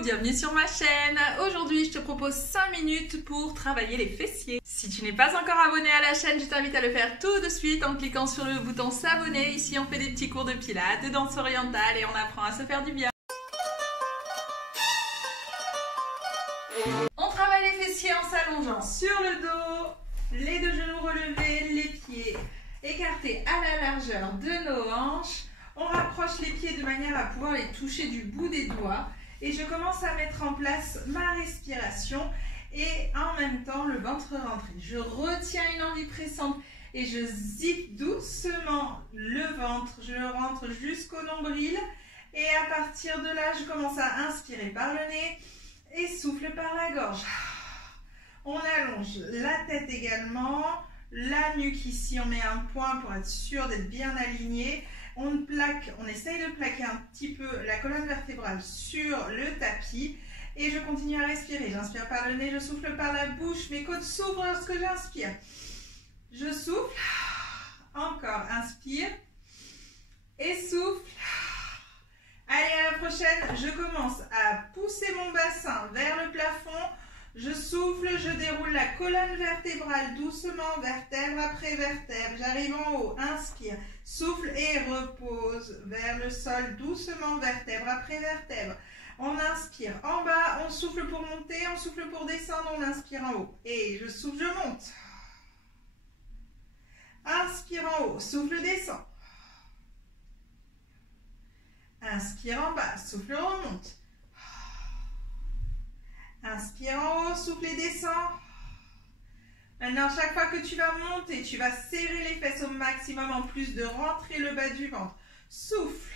bienvenue sur ma chaîne. Aujourd'hui, je te propose 5 minutes pour travailler les fessiers. Si tu n'es pas encore abonné à la chaîne, je t'invite à le faire tout de suite en cliquant sur le bouton s'abonner. Ici, on fait des petits cours de pilates, de danse orientale et on apprend à se faire du bien. On travaille les fessiers en s'allongeant sur le dos, les deux genoux relevés, les pieds écartés à la largeur de nos hanches. On rapproche les pieds de manière à pouvoir les toucher du bout des doigts. Et je commence à mettre en place ma respiration et en même temps le ventre rentré. Je retiens une envie pressante et je zippe doucement le ventre. Je le rentre jusqu'au nombril et à partir de là, je commence à inspirer par le nez et souffle par la gorge. On allonge la tête également, la nuque ici, on met un point pour être sûr d'être bien aligné. On essaye de plaquer un petit peu la colonne vertébrale sur le tapis et je continue à respirer. J'inspire par le nez, je souffle par la bouche, mes côtes s'ouvrent lorsque j'inspire. Je souffle, encore, inspire et souffle. Allez, à la prochaine, je commence à pousser mon bassin vers le plafond. Je souffle, je déroule la colonne vertébrale doucement, vertèbre après vertèbre. J'arrive en haut, inspire, souffle et repose vers le sol doucement, vertèbre après vertèbre. On inspire en bas, on souffle pour monter, on souffle pour descendre, on inspire en haut. Et je souffle, je monte. Inspire en haut, souffle, descend. Inspire en bas, souffle, remonte. Inspire en haut, souffle et descend. Maintenant, chaque fois que tu vas monter, tu vas serrer les fesses au maximum en plus de rentrer le bas du ventre. Souffle.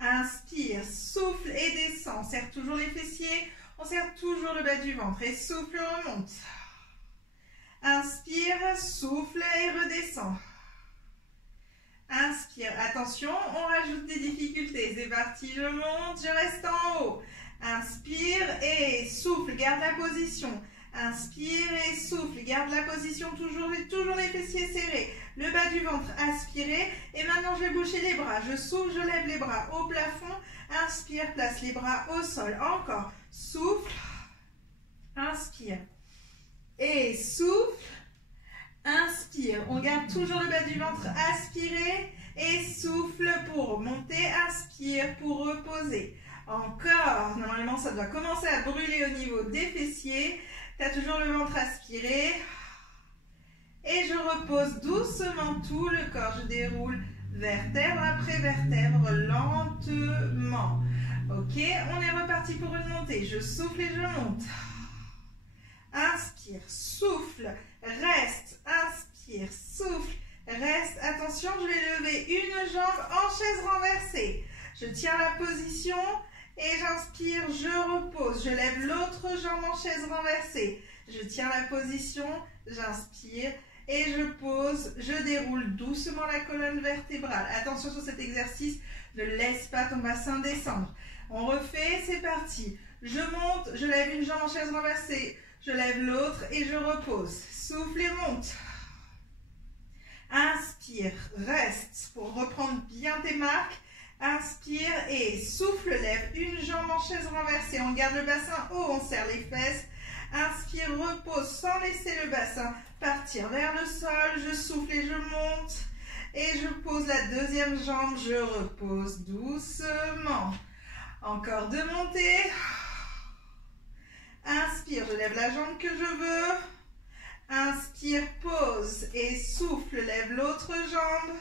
Inspire, souffle et descend. On serre toujours les fessiers, on serre toujours le bas du ventre. Et souffle, remonte. Inspire, souffle et redescend. Inspire. Attention, on rajoute des difficultés. C'est parti, je monte, je reste en haut. Inspire et souffle, garde la position. Inspire et souffle, garde la position, toujours les fessiers serrés. Le bas du ventre, aspirez. Et maintenant, je vais boucher les bras. Je souffle, je lève les bras au plafond. Inspire, place les bras au sol. Encore. Souffle. Inspire. Et souffle. Inspire. On garde toujours le bas du ventre. Aspirez. Et souffle pour monter. Inspire pour reposer. Encore, normalement ça doit commencer à brûler au niveau des fessiers. Tu as toujours le ventre aspiré. Et je repose doucement tout le corps. Je déroule vertèbre après vertèbre, lentement. Ok, on est reparti pour une montée. Je souffle et je monte. Inspire, souffle, reste, inspire, souffle, reste. Attention, je vais lever une jambe en chaise renversée. Je tiens la position. Et j'inspire, je repose, je lève l'autre jambe en chaise renversée. Je tiens la position, j'inspire et je pose, je déroule doucement la colonne vertébrale. Attention sur cet exercice, ne laisse pas ton bassin descendre. On refait, c'est parti. Je monte, je lève une jambe en chaise renversée, je lève l'autre et je repose. Souffle et monte. Inspire, reste pour reprendre bien tes marques. Inspire et souffle, lève une jambe en chaise renversée. On garde le bassin haut, on serre les fesses. Inspire, repose sans laisser le bassin partir vers le sol. Je souffle et je monte. Et je pose la deuxième jambe, je repose doucement. Encore deux montées. Inspire, je lève la jambe que je veux. Inspire, pose et souffle, lève l'autre jambe.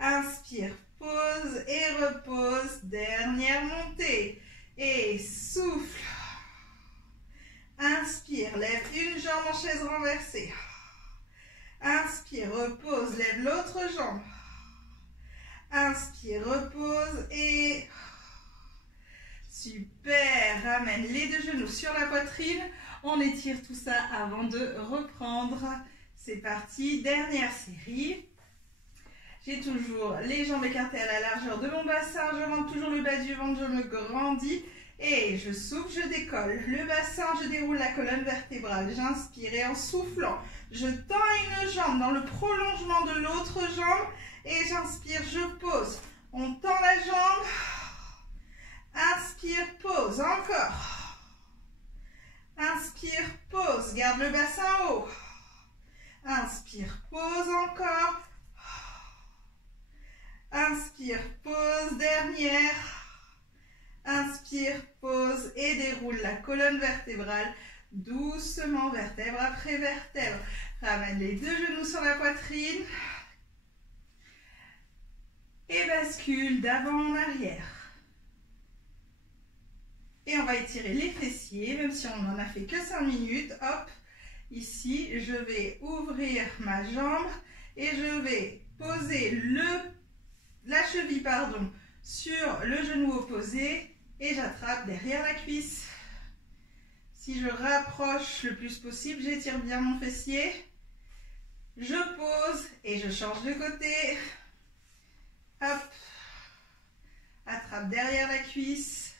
Inspire, pose et repose. Dernière montée. Et souffle. Inspire, lève une jambe en chaise renversée. Inspire, repose, lève l'autre jambe. Inspire, repose et... Super, ramène les deux genoux sur la poitrine. On étire tout ça avant de reprendre. C'est parti, dernière série. J'ai toujours les jambes écartées à la largeur de mon bassin. Je rentre toujours le bas du ventre, je me grandis. Et je souffle, je décolle le bassin, je déroule la colonne vertébrale. J'inspire et en soufflant, je tends une jambe dans le prolongement de l'autre jambe. Et j'inspire, je pose. On tend la jambe. Inspire. Inspire, pause, encore. Inspire, pause, garde le bassin haut. Inspire, pause, encore. Inspire, pause, dernière. Inspire, pause et déroule la colonne vertébrale doucement, vertèbre après vertèbre. Ramène les deux genoux sur la poitrine et bascule d'avant en arrière. Et on va étirer les fessiers, même si on n'en a fait que 5 minutes. Hop, ici, je vais ouvrir ma jambe et je vais poser la cheville sur le genou opposé et j'attrape derrière la cuisse. Si je rapproche le plus possible, j'étire bien mon fessier. Je pose et je change de côté. Hop, attrape derrière la cuisse.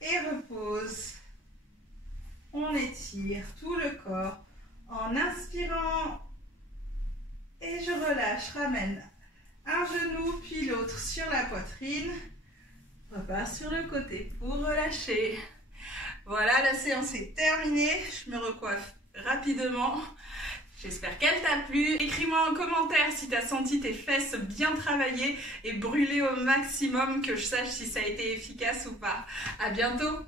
Et repose. On étire tout le corps en inspirant. Et je relâche, ramène un genou puis l'autre sur la poitrine. Repars sur le côté pour relâcher. Voilà, la séance est terminée. Je me recoiffe rapidement. J'espère qu'elle t'a plu. Écris-moi en commentaire si tu as senti tes fesses bien travaillées et brûlées au maximum, que je sache si ça a été efficace ou pas. À bientôt.